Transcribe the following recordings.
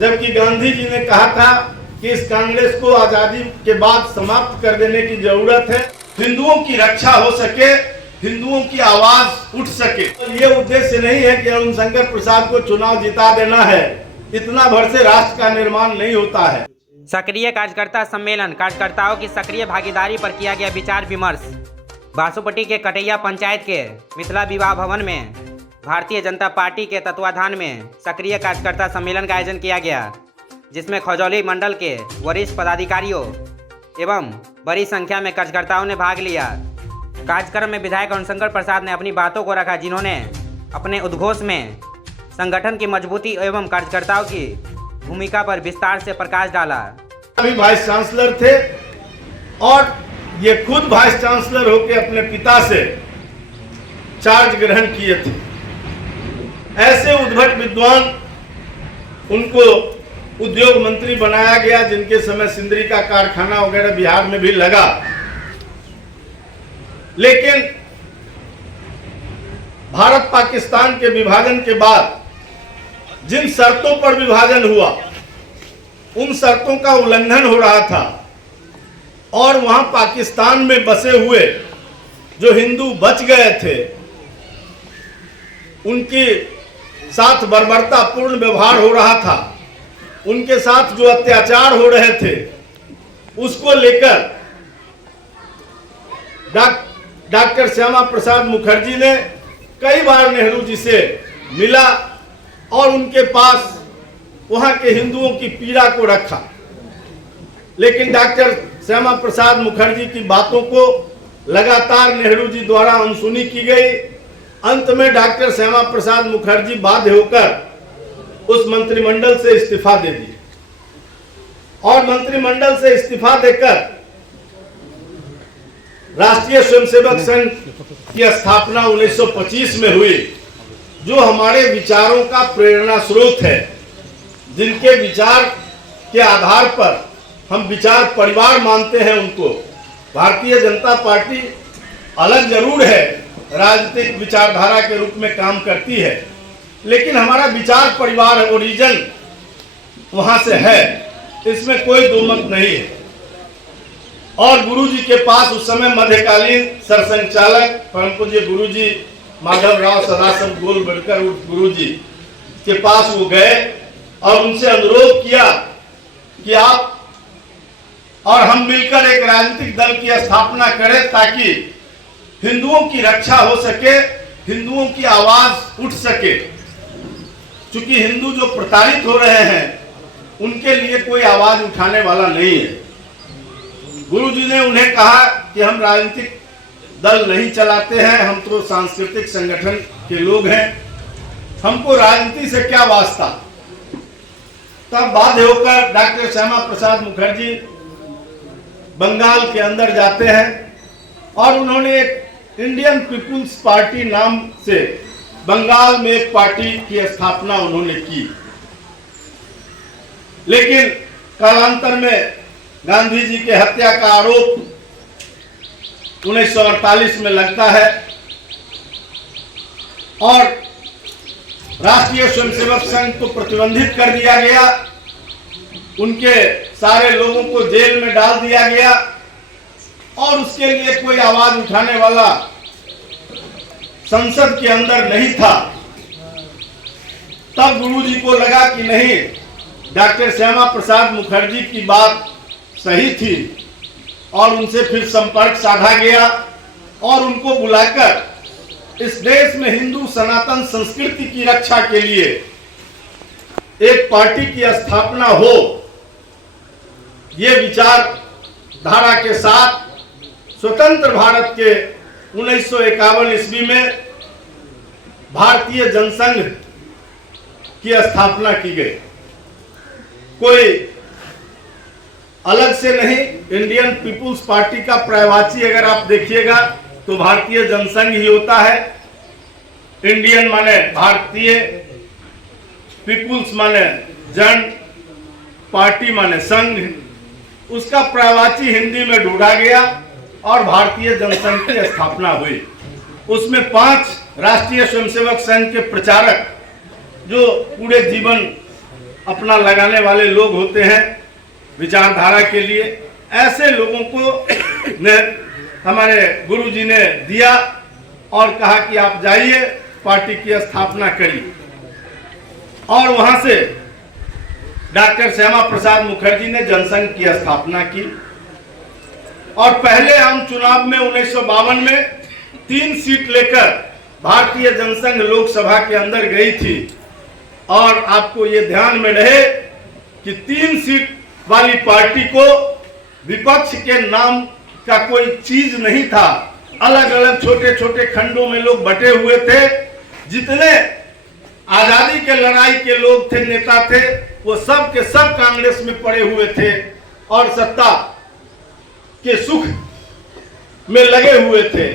जबकि गांधी जी ने कहा था कि इस कांग्रेस को आजादी के बाद समाप्त कर देने की जरूरत है, हिंदुओं की रक्षा हो सके, हिंदुओं की आवाज उठ सके। तो ये उद्देश्य नहीं है कि अरुण शंकर प्रसाद को चुनाव जिता देना है, इतना भर से राष्ट्र का निर्माण नहीं होता है। सक्रिय कार्यकर्ता सम्मेलन, कार्यकर्ताओं की सक्रिय भागीदारी पर किया गया विचार विमर्श। बासुपट्टी के कटैया पंचायत के मिथिला विवाह भवन में भारतीय जनता पार्टी के तत्वाधान में सक्रिय कार्यकर्ता सम्मेलन का आयोजन किया गया, जिसमें खजौली मंडल के वरिष्ठ पदाधिकारियों एवं बड़ी संख्या में कार्यकर्ताओं ने भाग लिया। कार्यक्रम में विधायक अरुण शंकर प्रसाद ने अपनी बातों को रखा, जिन्होंने अपने उद्घोष में संगठन की मजबूती एवं कार्यकर्ताओं की भूमिका पर विस्तार से प्रकाश डाला। अभी वाइस चांसलर थे और ये खुद वाइस चांसलर होकर अपने पिता से चार्ज ग्रहण किए थे। ऐसे उद्भट विद्वान, उनको उद्योग मंत्री बनाया गया, जिनके समय सिंदरी का कारखाना वगैरह बिहार में भी लगा। लेकिन भारत पाकिस्तान के विभाजन के बाद जिन शर्तों पर विभाजन हुआ, उन शर्तों का उल्लंघन हो रहा था और वहां पाकिस्तान में बसे हुए जो हिंदू बच गए थे, उनके साथ बर्बरतापूर्ण व्यवहार हो रहा था, उनके साथ जो अत्याचार हो रहे थे, उसको लेकर डॉक्टर श्यामा प्रसाद मुखर्जी ने कई बार नेहरू जी से मिला और उनके पास वहां के हिंदुओं की पीड़ा को रखा। लेकिन डॉक्टर श्यामा प्रसाद मुखर्जी की बातों को लगातार नेहरू जी द्वारा अनसुनी की गई। अंत में डॉक्टर श्यामा प्रसाद मुखर्जी बाध्य होकर उस मंत्रिमंडल से इस्तीफा दे दिए और मंत्रिमंडल से इस्तीफा देकर राष्ट्रीय स्वयंसेवक संघ की स्थापना 1925 में हुई, जो हमारे विचारों का प्रेरणा स्रोत है, जिनके विचार के आधार पर हम विचार परिवार मानते हैं। उनको भारतीय जनता पार्टी अलग जरूर है, राजनीतिक विचारधारा के रूप में काम करती है, लेकिन हमारा विचार परिवार ओरिजिन वहां से है, इसमें कोई दो मत नहीं है। और गुरुजी के पास उस समय मध्यकालीन सरसंघचालक परम पूज्य गुरुजी माधव राव सदाशिव गोलवलकर गुरुजी के पास वो गए और उनसे अनुरोध किया कि आप और हम मिलकर एक राजनीतिक दल की स्थापना करें, ताकि हिंदुओं की रक्षा हो सके, हिंदुओं की आवाज उठ सके। क्योंकि हिंदू जो प्रताड़ित हो रहे हैं, उनके लिए कोई आवाज उठाने वाला नहीं है। गुरुजी ने उन्हें कहा कि हम राजनीतिक दल नहीं चलाते हैं, हम तो सांस्कृतिक संगठन के लोग हैं, हमको राजनीति से क्या वास्ता। तब बाध्य होकर डॉक्टर श्यामा प्रसाद मुखर्जी बंगाल के अंदर जाते हैं और उन्होंने एक इंडियन पीपुल्स पार्टी नाम से बंगाल में एक पार्टी की स्थापना उन्होंने की। लेकिन कालांतर में गांधी जी के हत्या का आरोप 1948 में लगता है और राष्ट्रीय स्वयंसेवक संघ को प्रतिबंधित कर दिया गया, उनके सारे लोगों को जेल में डाल दिया गया और उसके लिए कोई आवाज उठाने वाला संसद के अंदर नहीं था। तब गुरुजी को लगा कि नहीं, डॉक्टर श्यामा प्रसाद मुखर्जी की बात सही थी और उनसे फिर संपर्क साधा गया और उनको बुलाकर इस देश में हिंदू सनातन संस्कृति की रक्षा के लिए एक पार्टी की स्थापना हो, ये विचार धारा के साथ स्वतंत्र भारत के 1951 ईस्वी में भारतीय जनसंघ की स्थापना की गई। कोई अलग से नहीं, इंडियन पीपुल्स पार्टी का पर्यायवाची अगर आप देखिएगा तो भारतीय जनसंघ ही होता है। इंडियन माने भारतीय, पीपुल्स माने जन, पार्टी माने संघ, उसका पर्यायवाची हिंदी में ढूंढा गया और भारतीय जनसंघ की स्थापना हुई। उसमें 5 राष्ट्रीय स्वयंसेवक संघ के प्रचारक जो पूरे जीवन अपना लगाने वाले लोग होते हैं विचारधारा के लिए, ऐसे लोगों को ने हमारे गुरुजी ने दिया और कहा कि आप जाइए पार्टी की स्थापना करिए। और वहां से डॉक्टर श्यामा प्रसाद मुखर्जी ने जनसंघ की स्थापना की और पहले आम चुनाव में 1952 में 3 सीट लेकर भारतीय जनसंघ लोकसभा के अंदर गई थी। और आपको ये ध्यान में रहे कि 3 सीट वाली पार्टी को विपक्ष के नाम का कोई चीज नहीं था। अलग अलग छोटे छोटे खंडों में लोग बटे हुए थे। जितने आजादी के लड़ाई के लोग थे, नेता थे, वो सब के सब कांग्रेस में पड़े हुए थे और सत्ता के सुख में लगे हुए थे।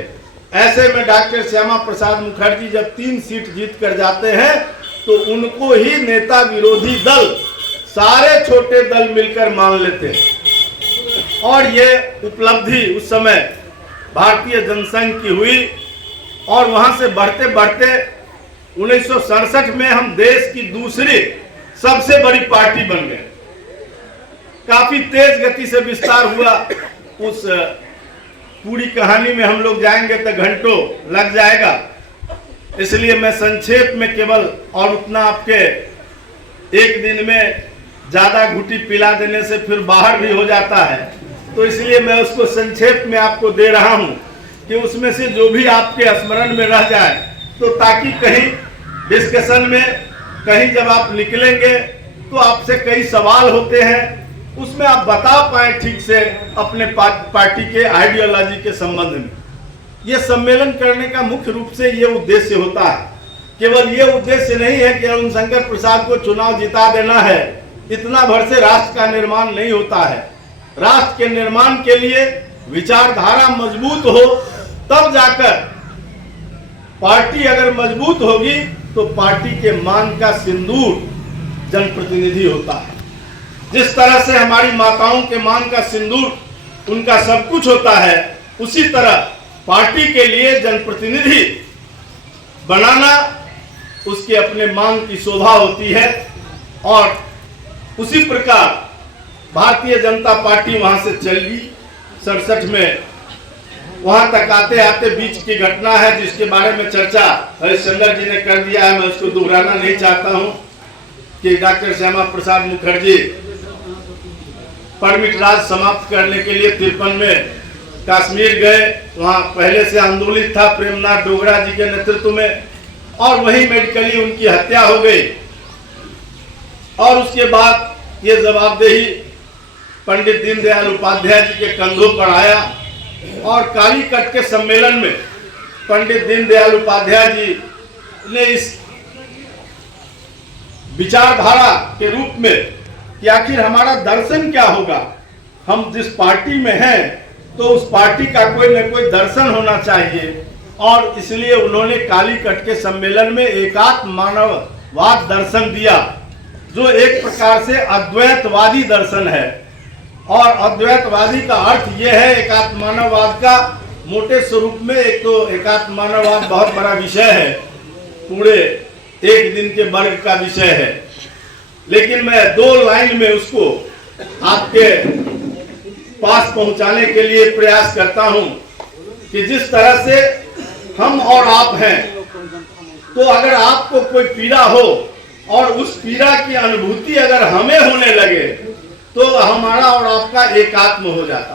ऐसे में डॉक्टर श्यामा प्रसाद मुखर्जी जब 3 सीट जीत कर जाते हैं तो उनको ही नेता विरोधी दल, सारे छोटे दल मिलकर मान लेते हैं। और ये उपलब्धि उस समय भारतीय जनसंघ की हुई और वहां से बढ़ते बढ़ते 1967 में हम देश की दूसरी सबसे बड़ी पार्टी बन गए। काफी तेज गति से विस्तार हुआ। उस पूरी कहानी में हम लोग जाएंगे तो घंटों लग जाएगा, इसलिए मैं संक्षेप में केवल, और उतना आपके एक दिन में ज्यादा घुटी पिला देने से फिर बाहर भी हो जाता है, तो इसलिए मैं उसको संक्षेप में आपको दे रहा हूं कि उसमें से जो भी आपके स्मरण में रह जाए, तो ताकि कहीं डिस्कशन में, कहीं जब आप निकलेंगे तो आपसे कई सवाल होते हैं, उसमें आप बता पाए ठीक से अपने पार्टी के आइडियोलॉजी के संबंध में। ये सम्मेलन करने का मुख्य रूप से ये उद्देश्य होता है। केवल ये उद्देश्य नहीं है कि अरुण शंकर प्रसाद को चुनाव जिता देना है, इतना भर से राष्ट्र का निर्माण नहीं होता है। राष्ट्र के निर्माण के लिए विचारधारा मजबूत हो, तब जाकर पार्टी अगर मजबूत होगी तो पार्टी के मान का सिंदूर जनप्रतिनिधि होता है। जिस तरह से हमारी माताओं के मान का सिंदूर उनका सब कुछ होता है, उसी तरह पार्टी के लिए जनप्रतिनिधि बनाना उसके अपने मान की शोभा होती है। और उसी प्रकार भारतीय जनता पार्टी वहां से चली 67 में। वहां तक आते आते बीच की घटना है जिसके बारे में चर्चा हरिश्चंद्र जी ने कर दिया है, मैं उसको दोहराना नहीं चाहता हूं कि डॉक्टर श्यामा प्रसाद मुखर्जी परमिट राज समाप्त करने के लिए 53 में कश्मीर गए। वहां पहले से आंदोलित था प्रेमनाथ डोगरा जी के नेतृत्व में, और वहीं मेडिकली उनकी हत्या हो गई। और उसके बाद ये जवाबदेही पंडित दीनदयाल उपाध्याय जी के कंधों पर आया और कालीकट के सम्मेलन में पंडित दीनदयाल उपाध्याय जी ने इस विचारधारा के रूप में कि आखिर हमारा दर्शन क्या होगा, हम जिस पार्टी में हैं तो उस पार्टी का कोई न कोई दर्शन होना चाहिए। और इसलिए उन्होंने कालीकट के सम्मेलन में एकात्म मानववाद दर्शन दिया, जो एक प्रकार से अद्वैतवादी दर्शन है। और अद्वैतवादी का अर्थ यह है एकात्म मानववाद का मोटे स्वरूप में, एक तो एकात्म मानववाद बहुत बड़ा विषय है, पूरे एक दिन के वर्ग का विषय है, लेकिन मैं 2 लाइन में उसको आपके पास पहुंचाने के लिए प्रयास करता हूं कि जिस तरह से हम और आप हैं, तो अगर आपको कोई पीड़ा हो और उस पीड़ा की अनुभूति अगर हमें होने लगे तो हमारा और आपका एकात्म हो जाता।